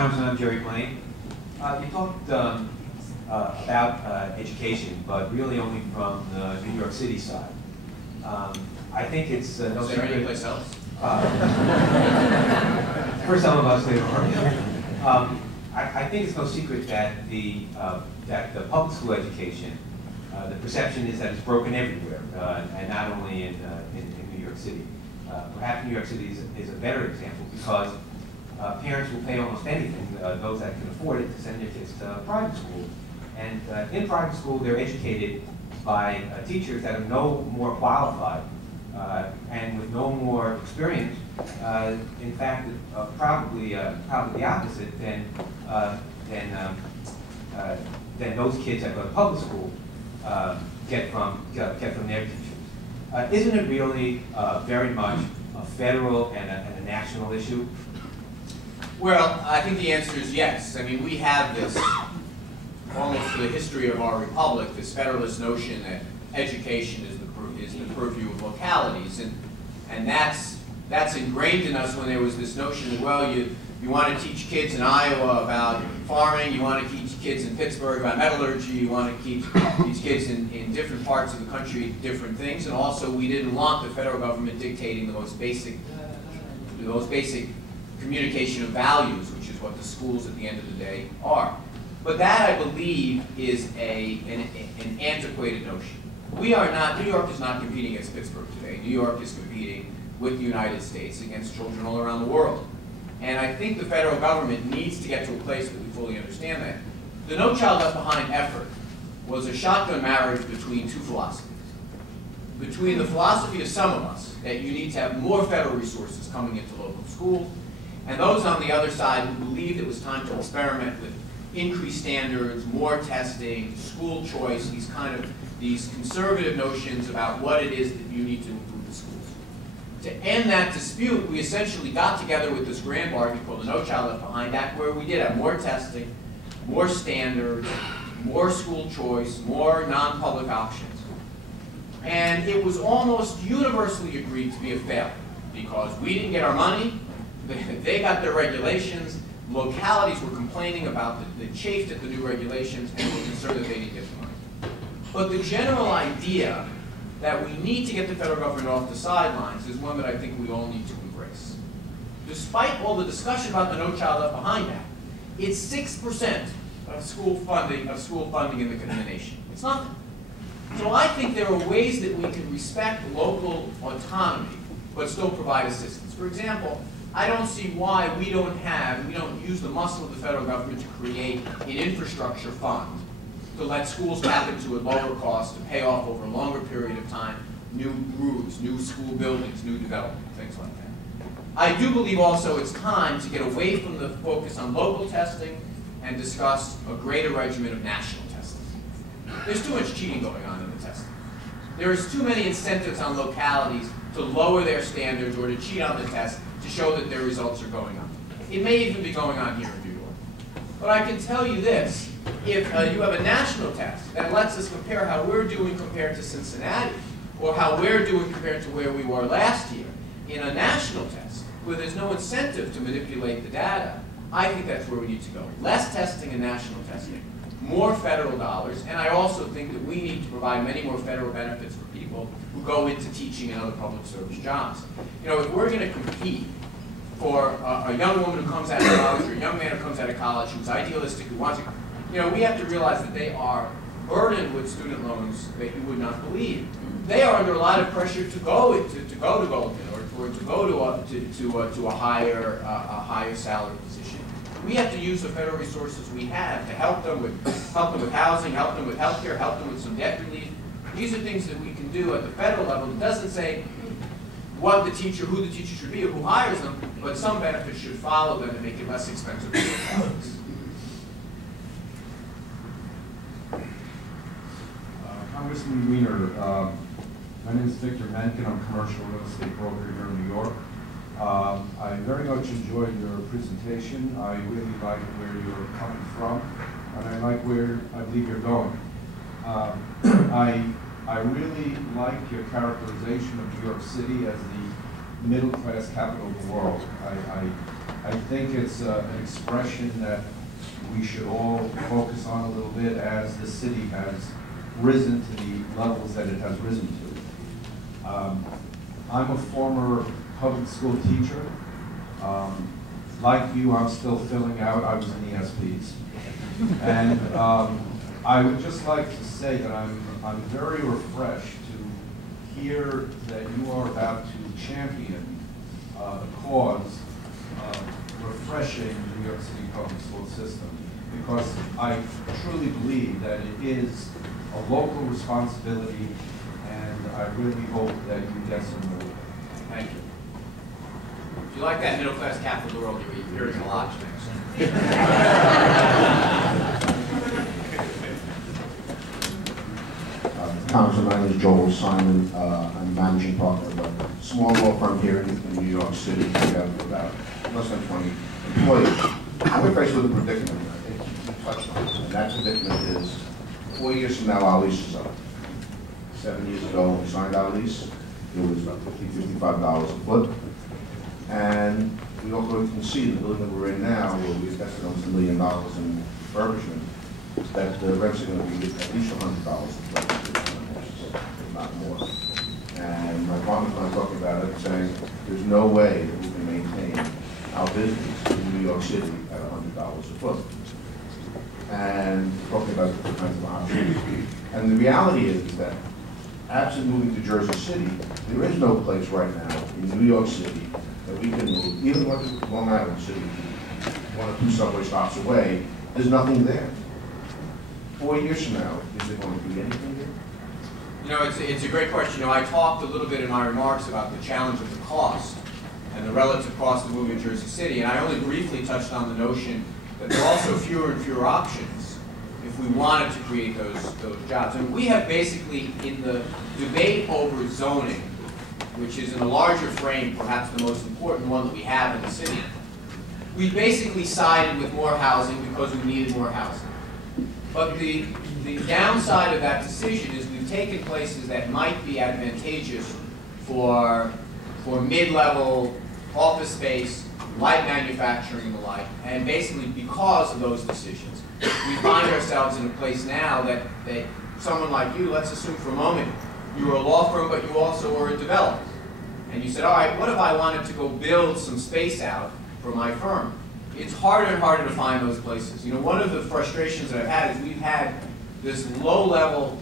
Congressman, I'm Jerry Blaine. You talked about education, but really only from the New York City side. I think it's no secret. Is there anyplace else? First time about state of Oregon. I think it's no secret that the public school education, the perception is that it's broken everywhere, and not only in New York City. Perhaps New York City is a better example because parents will pay almost anything, those that can afford it, to send their kids to private school. And in private school, they're educated by teachers that are no more qualified and with no more experience. In fact, probably the opposite than those kids that go to public school get from their teachers. Isn't it really very much a federal and a national issue? Well, I think the answer is yes. I mean, we have this, almost for the history of our republic, this federalist notion that education is the purview of localities, and that's ingrained in us when there was this notion that, well, you want to teach kids in Iowa about farming, you want to teach kids in Pittsburgh about metallurgy, you want to teach kids in different parts of the country different things, and also we didn't want the federal government dictating the most basic communication of values, which is what the schools at the end of the day are. But that, I believe, is an antiquated notion. New York is not competing against Pittsburgh today. New York is competing with the United States against children all around the world. And I think the federal government needs to get to a place that we fully understand that. The No Child Left Behind effort was a shotgun marriage between two philosophies. Between the philosophy of some of us, that you need to have more federal resources coming into local schools, and those on the other side who believed it was time to experiment with increased standards, more testing, school choice, these conservative notions about what it is that you need to improve the schools. To end that dispute, we essentially got together with this grand bargain called the No Child Left Behind Act, where we did have more testing, more standards, more school choice, more non-public options. And it was almost universally agreed to be a failure because we didn't get our money, they got their regulations, localities were complaining about they chafed at the new regulations and were concerned that they didn't get the money. But the general idea that we need to get the federal government off the sidelines is one that I think we all need to embrace. Despite all the discussion about the No Child Left Behind Act, it's 6% of school funding in the nation. It's nothing. So I think there are ways that we can respect local autonomy but still provide assistance. For example, I don't see why we don't use the muscle of the federal government to create an infrastructure fund to let schools tap into at lower cost to pay off over a longer period of time new roofs, new school buildings, new development, things like that. I do believe also it's time to get away from the focus on local testing and discuss a greater regimen of national testing. There's too much cheating going on in the testing. There's too many incentives on localities to lower their standards or to cheat on the test to show that their results are going up. It may even be going on here in New York. But I can tell you this, if you have a national test that lets us compare how we're doing compared to Cincinnati, or how we're doing compared to where we were last year, in a national test, where there's no incentive to manipulate the data, I think that's where we need to go. Less testing and national testing, more federal dollars, and I also think that we need to provide many more federal benefits for people who go into teaching and other public service jobs. You know, if we're going to compete for a young woman who comes out of college or a young man who comes out of college who's idealistic, who wants to, you know, we have to realize that they are burdened with student loans that you would not believe. They are under a lot of pressure to go to Golden or to go to a higher salary position. We have to use the federal resources we have to help them with housing, help them with healthcare, help them with some debt relief. These are things that we can do at the federal level. It doesn't say who the teacher should be or who hires them, but some benefits should follow them to make it less expensive for localities. Congressman Weiner, my name is Victor Mencken. I'm a commercial real estate broker here in New York. I very much enjoyed your presentation. I really like where you're coming from, and I like where I believe you're going. I really like your characterization of New York City as the middle-class capital of the world. I think it's an expression that we should all focus on a little bit as the city has risen to the levels that it has risen to. I'm a former public school teacher. Like you, I'm still filling out. I was in ESPs. And I would just like to say that I'm very refreshed to hear that you are about to champion the cause of refreshing the New York City public school system, because I truly believe that it is a local responsibility, and I really hope that you get some relief. Thank you. If you like that middle-class capital of the world, you're hearing a lot next. Congressman, my name is Joel Simon. I'm managing partner of a small law firm here in New York City. We have about less than 20 employees. I'm faced with a predicament. I think you touched on it. And that predicament is 4 years from now, our lease is up. 7 years ago, when we signed our lease, it was about $50, $55 a foot. And we also can see the building that we're in now, where we invested almost $1 million in refurbishment, that the rents are going to be at least $100 a foot, if not more. And my partner's when I'm talking about it, saying there's no way that we can maintain our business in New York City at $100 a foot. And talking about different kinds of options. And the reality is that, absent moving to Jersey City, there is no place right now in New York City that we can move, even with Long Island City, 1 or 2 subway stops away, there's nothing there. 4 years from now, is there going to be anything there? You know, it's a great question. You know, I talked a little bit in my remarks about the challenge of the cost and the relative cost of moving to Jersey City, and I only briefly touched on the notion that there are also fewer and fewer options if we wanted to create those jobs. And we have basically, in the debate over zoning, which is in a larger frame, perhaps the most important one that we have in the city, we basically sided with more housing because we needed more housing. But the downside of that decision is we've taken places that might be advantageous for mid-level office space, light manufacturing and the like, and basically because of those decisions, we find ourselves in a place now that someone like you, let's assume for a moment, you're a law firm, but you also are a developer. And you said, all right, what if I wanted to go build some space out for my firm? It's harder and harder to find those places. You know, one of the frustrations that I've had is we've had this low-level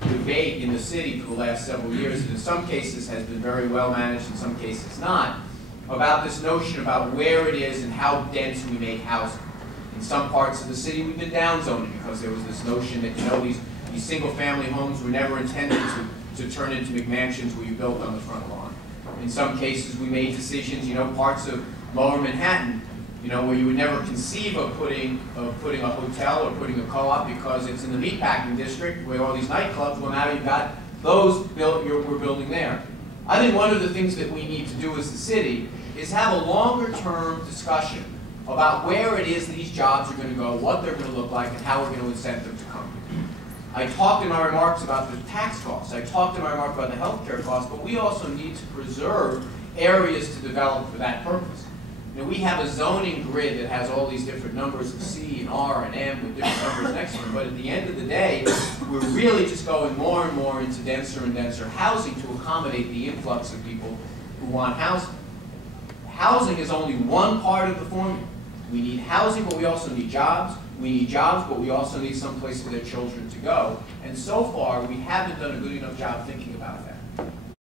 debate in the city for the last several years, and in some cases has been very well managed, in some cases not, about this notion about where it is and how dense we make housing. In some parts of the city, we've been downzoning because there was this notion that, you know, these single-family homes were never intended to turn into McMansions where you built on the front lawn. In some cases, we made decisions, you know, parts of Lower Manhattan, you know, where you would never conceive of putting a hotel or putting a co-op because it's in the meatpacking district where all these nightclubs, well, now you've got those built, we're building there. I think one of the things that we need to do as the city is have a longer-term discussion about where it is these jobs are going to go, what they're going to look like, and how we're going to incent them to come. I talked in my remarks about the tax costs. I talked in my remarks about the healthcare costs, but we also need to preserve areas to develop for that purpose. You know, we have a zoning grid that has all these different numbers of C and R and M with different numbers next to them, but at the end of the day, we're really just going more and more into denser and denser housing to accommodate the influx of people who want housing. Housing is only one part of the formula. We need housing, but we also need jobs. We need jobs, but we also need some place for their children to go. And so far, we haven't done a good enough job thinking about that.